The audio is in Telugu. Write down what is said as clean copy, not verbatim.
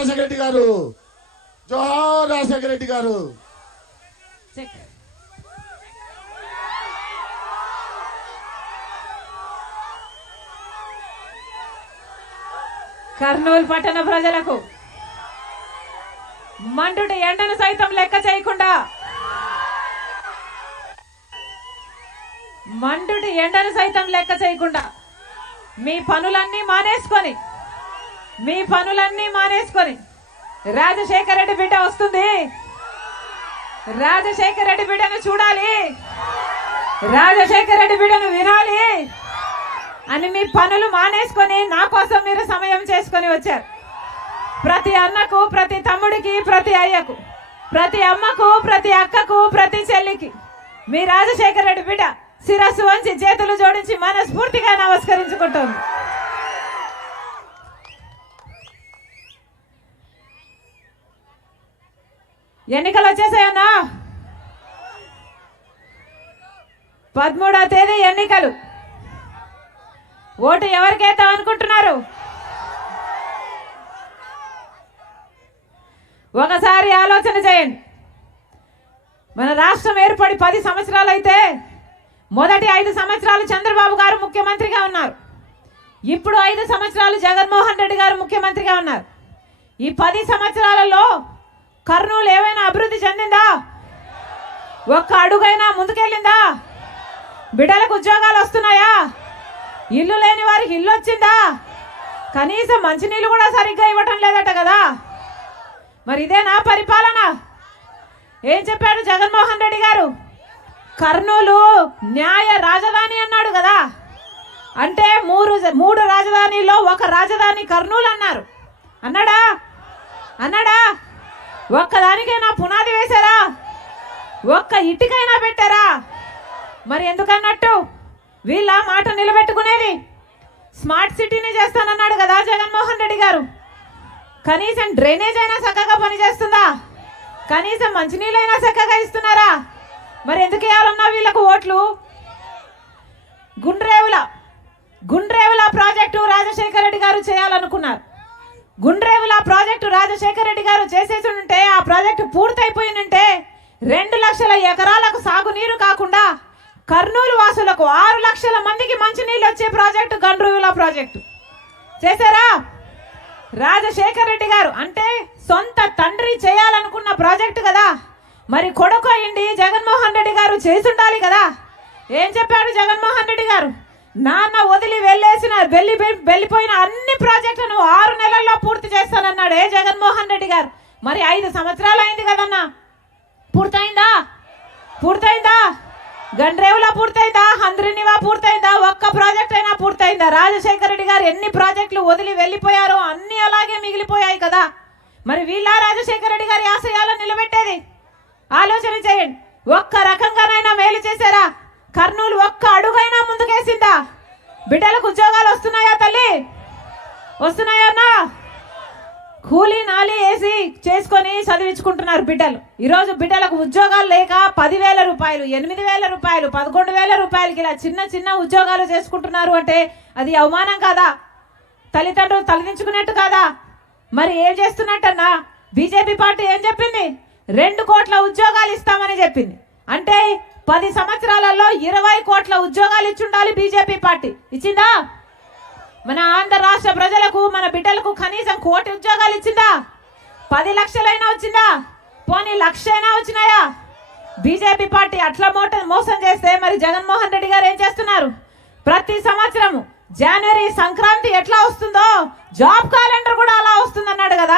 రాజశేఖర రెడ్డి గారు, జోహార్ రాజశేఖర రెడ్డి గారు. కర్నూలు పట్టణ ప్రజలకు మండుటి ఎండను సైతం లెక్క చేయకుండా, మండుటి ఎండను సైతం లెక్క చేయకుండా మీ పనులన్నీ మానేసుకొని రాజశేఖర రెడ్డి బిడ్డ వస్తుంది, రాజశేఖర రెడ్డి బిడ్డను చూడాలి, రాజశేఖర రెడ్డి బిడ్డను వినాలి అని మీ పనులు మానేసుకొని నా కోసం మీరు సమయం చేసుకొని వచ్చారు. ప్రతి అన్నకు, ప్రతి తమ్ముడికి, ప్రతి అయ్యకు, ప్రతి అమ్మకు, ప్రతి అక్కకు, ప్రతి చెల్లికి మీ రాజశేఖర రెడ్డి బిడ్డ శిరస్సు వంచి చేతులు జోడించి మనస్ఫూర్తిగా నమస్కరించుకుంటుంది. ఎన్నికలు వచ్చేసాయన్నా, 13వ తేదీ ఎన్నికలు. ఓటు ఎవరికేద్దాం అనుకుంటున్నారు? ఒకసారి ఆలోచన చేయండి. మన రాష్ట్రం ఏర్పడి 10 సంవత్సరాలు అయితే మొదటి 5 సంవత్సరాలు చంద్రబాబు గారు ముఖ్యమంత్రిగా ఉన్నారు. ఇప్పుడు 5 సంవత్సరాలు జగన్మోహన్ రెడ్డి గారు ముఖ్యమంత్రిగా ఉన్నారు. ఈ 10 సంవత్సరాలలో కర్నూలు ఏమైనా అభివృద్ధి చెందిందా? ఒక్క అడుగైనా ముందుకెళ్ళిందా? బిడ్డలకు ఉద్యోగాలు వస్తున్నాయా? ఇల్లు లేని వారికి ఇల్లు వచ్చిందా? కనీసం మంచినీళ్ళు కూడా సరిగ్గా ఇవ్వటం లేదట కదా. మరి ఇదే నా పరిపాలన? ఏం చెప్పాడు జగన్మోహన్ రెడ్డి గారు? కర్నూలు న్యాయ రాజధాని అన్నాడు కదా. అంటే 3 రాజధానిలో ఒక రాజధాని కర్నూలు అన్నారు. అన్నాడా? ఒక్కదానికైనా పునాది వేశారా? ఒక్క ఇటుకైనా పెట్టారా? మరి ఎందుకన్నట్టు? వీళ్ళ మాట నిలబెట్టుకునేది. స్మార్ట్ సిటీని చేస్తానన్నాడు కదా జగన్మోహన్ రెడ్డి గారు. కనీసం డ్రైనేజ్ అయినా చక్కగా పనిచేస్తుందా? కనీసం మంచినీళ్ళైనా చక్కగా ఇస్తున్నారా? మరి ఎందుకు వేయాలన్నా వీళ్ళకు ఓట్లు? గుండ్రేవుల ప్రాజెక్టు రాజశేఖర రెడ్డి గారు చేయాలనుకున్నారు. గుండ్రేవుల ప్రాజెక్టు రాజశేఖర రెడ్డి గారు చేసేసి ఉంటే, ఆ ప్రాజెక్టు పూర్తయిపోయినంటే 2 లక్షల ఎకరాలకు సాగునీరు కాకుండా కర్నూలు వాసులకు 6 లక్షల మందికి మంచినీళ్ళు వచ్చే ప్రాజెక్టు గుండ్రేవుల ప్రాజెక్టు చేశారా? రాజశేఖర రెడ్డి గారు అంటే సొంత తండ్రి చేయాలనుకున్న ప్రాజెక్టు కదా. మరి కొడుకు అయింది జగన్మోహన్ రెడ్డి గారు చేసుండాలి కదా. ఏం చెప్పాడు జగన్మోహన్ రెడ్డి గారు? నాన్న వదిలి వెళ్ళిపోయిన అన్ని ప్రాజెక్టులను 6 నెలల్లో పూర్తి చేస్తానన్నాడు ఏ జగన్మోహన్ రెడ్డి గారు. మరి 5 సంవత్సరాలు అయింది కదన్నా. పూర్తయిందా? గండ్రేవులా పూర్తయిందా? హంద్రినివా పూర్తయిందా? ఒక్క ప్రాజెక్ట్ అయినా పూర్తయిందా? రాజశేఖర రెడ్డి గారు ఎన్ని ప్రాజెక్టులు వదిలి వెళ్ళిపోయారో అన్ని అలాగే మిగిలిపోయాయి కదా. మరి వీళ్ళ రాజశేఖర రెడ్డి గారి ఆశయాలను నిలబెట్టేది? ఆలోచన చేయండి. ఒక్క రకంగానైనా మేలు చేశారా? కర్నూలు ఒక్క అడుగైనా ముందుకేసిందా? బిడ్డలకు ఉద్యోగాలు వస్తున్నాయా తల్లి? వస్తున్నాయన్నా? కూలీ నాలి వేసి చేసుకొని చదివించుకుంటున్నారు బిడ్డలు. ఈరోజు బిడ్డలకు ఉద్యోగాలు లేక 10,000 రూపాయలు, 8,000 రూపాయలు, 11,000 రూపాయలకి ఇలా చిన్న ఉద్యోగాలు చేసుకుంటున్నారు అంటే అది అవమానం కాదా? తల్లిదండ్రులు తలదించుకున్నట్టు కాదా? మరి ఏం చేస్తున్నట్టన్నా? బీజేపీ పార్టీ ఏం చెప్పింది? 2 కోట్ల ఉద్యోగాలు ఇస్తామని చెప్పింది. అంటే 10 సంవత్సరాలలో 20 కోట్ల ఉద్యోగాలు ఇచ్చుండాలి బీజేపీ పార్టీ. ఇచ్చిందా? మన ఆంధ్ర రాష్ట్ర ప్రజలకు, మన బిడ్డలకు కనీసం 1 కోటి ఉద్యోగాలు ఇచ్చిందా? 10 లక్షలైనా వచ్చిందా? పోనీ 1,00,000 అయినా వచ్చినాయా? బీజేపీ పార్టీ అట్లా మోసం చేస్తే మరి జగన్మోహన్ రెడ్డి గారు ఏం చేస్తున్నారు? ప్రతి సంవత్సరము జనవరి సంక్రాంతి ఎట్లా వస్తుందో జాబ్ క్యాలెండర్ కూడా అలా వస్తుందన్నాడు కదా.